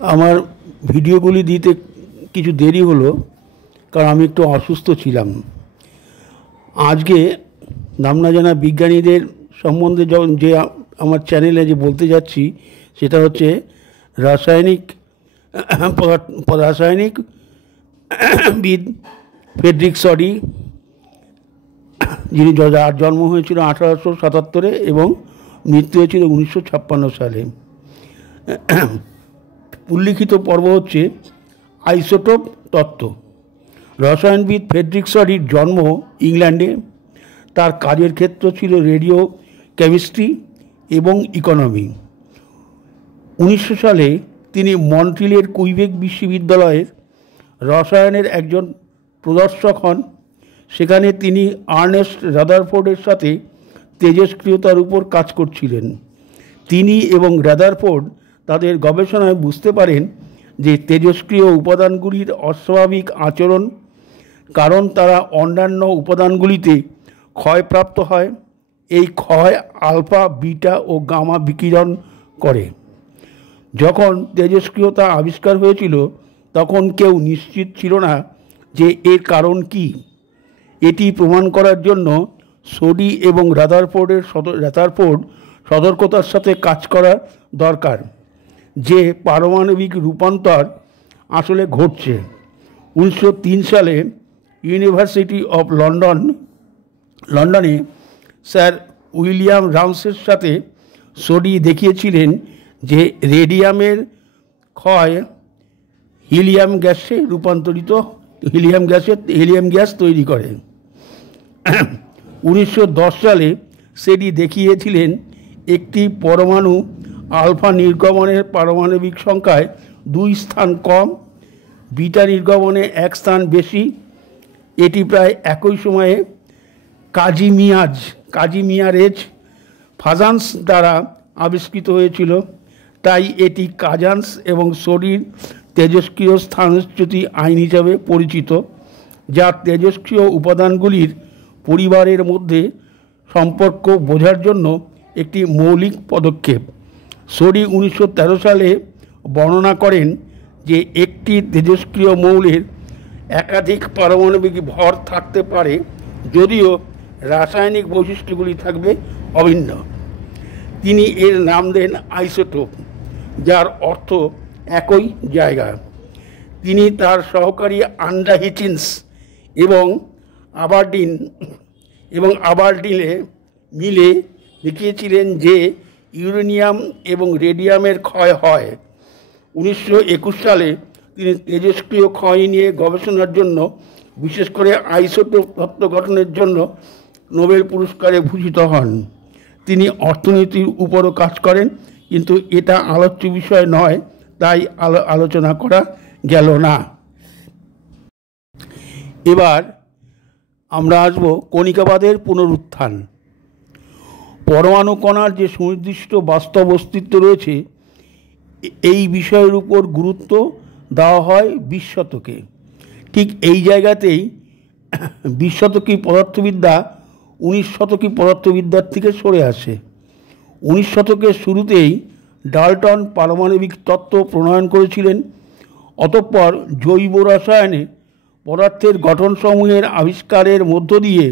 আমার ভিডিওগুলি দিতে কিছু দেরি হলো, কারণ আমি একটু অসুস্থ ছিলাম। আজকে নাম না জানা বিজ্ঞানীদের সম্বন্ধে যে আমার চ্যানেলে যে বলতে যাচ্ছি, সেটা হচ্ছে রাসায়নিকবিদ ফ্রেডরিক সডি, যিনি যার জন্ম হয়েছিল 1877 এবং মৃত্যু হয়েছিল 1956 সালে। উল্লিখিত পর্ব হচ্ছে আইসোটোপ তত্ত্ব। রসায়নবিদ ফ্রেডরিক সডির জন্ম ইংল্যান্ডে। তার কাজের ক্ষেত্র ছিল রেডিও কেমিস্ট্রি এবং ইকোনমি। 1900 সালে তিনি মন্ট্রিলের কুইবেক বিশ্ববিদ্যালয়ের রসায়নের একজন প্রদর্শক হন। সেখানে তিনি আর্নেস্ট রাদারফোর্ডের সাথে তেজস্ক্রিয়তার উপর কাজ করছিলেন। তিনি এবং রাদারফোর্ড তাদের গবেষণায় বুঝতে পারেন যে তেজস্ক্রিয় উপাদানগুলির অস্বাভাবিক আচরণ, কারণ তারা অন্যান্য উপাদানগুলিতে ক্ষয়প্রাপ্ত হয়। এই ক্ষয় আলফা, বিটা ও গামা বিকিরণ করে। যখন তেজস্ক্রিয়তা আবিষ্কার হয়েছিল তখন কেউ নিশ্চিত ছিল না যে এর কারণ কী। এটি প্রমাণ করার জন্য সডি এবং রাদারফোর্ড সতর্কতার সাথে কাজ করা দরকার যে পারমাণবিক রূপান্তর আসলে ঘটছে। 1903 সালে ইউনিভার্সিটি অফ লন্ডনে স্যার উইলিয়াম রামসের সাথে সডি দেখিয়েছিলেন যে রেডিয়ামের ক্ষয় হিলিয়াম গ্যাস তৈরি করে। 1910 সালে সেটি দেখিয়েছিলেন একটি পরমাণু আলফা নির্গমনের পারমাণবিক সংখ্যায় 2 স্থান কম, বিটা নির্গমনে 1 স্থান বেশি। এটি প্রায় একই সময়ে কাজিমিয়ারেজ ফাজান্স দ্বারা আবিষ্কৃত হয়েছিল। তাই এটি কাজান্স এবং সডির তেজস্ক্রিয় স্থানচ্যুতি আইন হিসাবে পরিচিত, যা তেজস্ক্রিয় উপাদানগুলির পরিবারের মধ্যে সম্পর্ক বোঝার জন্য একটি মৌলিক পদক্ষেপ। সডি 1913 সালে বর্ণনা করেন যে একটি তেজস্ক্রিয় মৌলের একাধিক পারমাণবিক ভর থাকতে পারে, যদিও রাসায়নিক বৈশিষ্ট্যগুলি থাকবে অভিন্ন। তিনি এর নাম দেন আইসোটোপ, যার অর্থ একই জায়গা। তিনি তার সহকারী আন্ডা হিচিন্স এবং আবারডিনে মিলে দেখিয়েছিলেন যে ইউরেনিয়াম এবং রেডিয়ামের ক্ষয় হয়। 1921 সালে তিনি তেজস্ক্রিয় ক্ষয় নিয়ে গবেষণার জন্য, বিশেষ করে আইসোটোপ তত্ত্ব গঠনের জন্য নোবেল পুরস্কারে ভূষিত হন। তিনি অর্থনীতির উপরও কাজ করেন, কিন্তু এটা আলোচ্য বিষয় নয়, তাই আলোচনা করা গেল না। এবার আমরা আসব কণিকাবাদের পুনরুত্থান। পরমাণু কণার যে সুনির্দিষ্ট বাস্তব অস্তিত্ব রয়েছে, এই বিষয়ের উপর গুরুত্ব দেওয়া হয় 20 শতকে। ঠিক এই জায়গাতেই 20 শতকী পদার্থবিদ্যা 19 শতকী পদার্থবিদ্যার থেকে সরে আসে। 19 শতকের শুরুতেই ডাল্টন পারমাণবিক তত্ত্ব প্রণয়ন করেছিলেন। অতঃপর জৈব রসায়নে পদার্থের গঠনসমূহের আবিষ্কারের মধ্য দিয়ে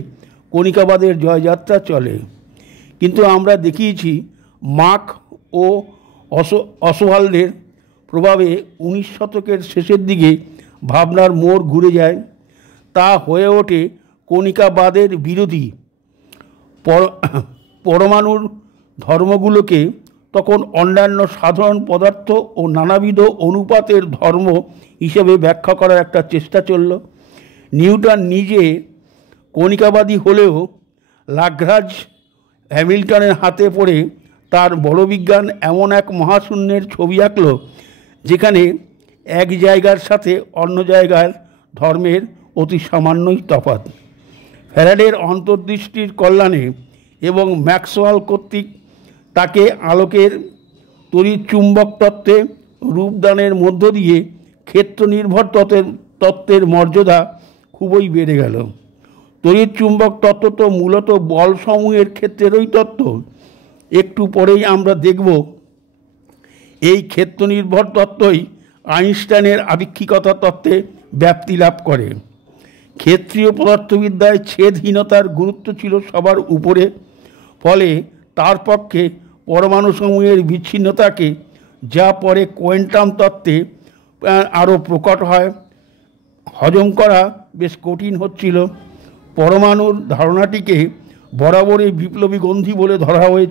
কণিকাবাদের জয়যাত্রা চলে। কিন্তু আমরা দেখিয়েছি মাক ও অসওয়াল্ডের প্রভাবে 19 শতকের শেষের দিকে ভাবনার মোড় ঘুরে যায়। তা হয়ে ওঠে কণিকাবাদের বিরোধী। পরমাণুর ধর্মগুলোকে তখন অন্যান্য সাধারণ পদার্থ ও নানাবিধ অনুপাতের ধর্ম হিসেবে ব্যাখ্যা করার একটা চেষ্টা চলল। নিউটন নিজে কণিকাবাদী হলেও ল্যাগ্রাঞ্জ হ্যামিল্টনের হাতে পড়ে তার বলবিজ্ঞান এমন এক মহাশূন্যের ছবি আঁকল, যেখানে এক জায়গার সাথে অন্য জায়গার ধর্মের অতি সামান্যই তফাৎ। ফ্যারাডের অন্তর্দৃষ্টির কল্যাণে এবং ম্যাক্সওয়েল কর্তৃক তাকে আলোকের তড়িৎচুম্বক তত্ত্বে রূপদানের মধ্য দিয়ে ক্ষেত্র নির্ভর তত্ত্বের মর্যাদা খুবই বেড়ে গেল। তড়িৎচুম্বক তত্ত্ব তো মূলত বলসমূহের ক্ষেত্রেরই তত্ত্ব। একটু পরেই আমরা দেখব এই ক্ষেত্র নির্ভর তত্ত্বই আইনস্টাইনের আপেক্ষিকতা তত্ত্বে ব্যাপ্তি লাভ করে। ক্ষেত্রীয় পদার্থবিদ্যায় ছেদহীনতার গুরুত্ব ছিল সবার উপরে, ফলে তার পক্ষে পরমাণুসমূহের বিচ্ছিন্নতাকে, যা পরে কোয়ান্টাম তত্ত্বে আরও প্রকট হয়, হজম করা বেশ কঠিন হচ্ছিল। পরমাণুর ধারণাটিকে বরাবরই বিপ্লবী গ্রন্থি বলে ধরা হয়েছে।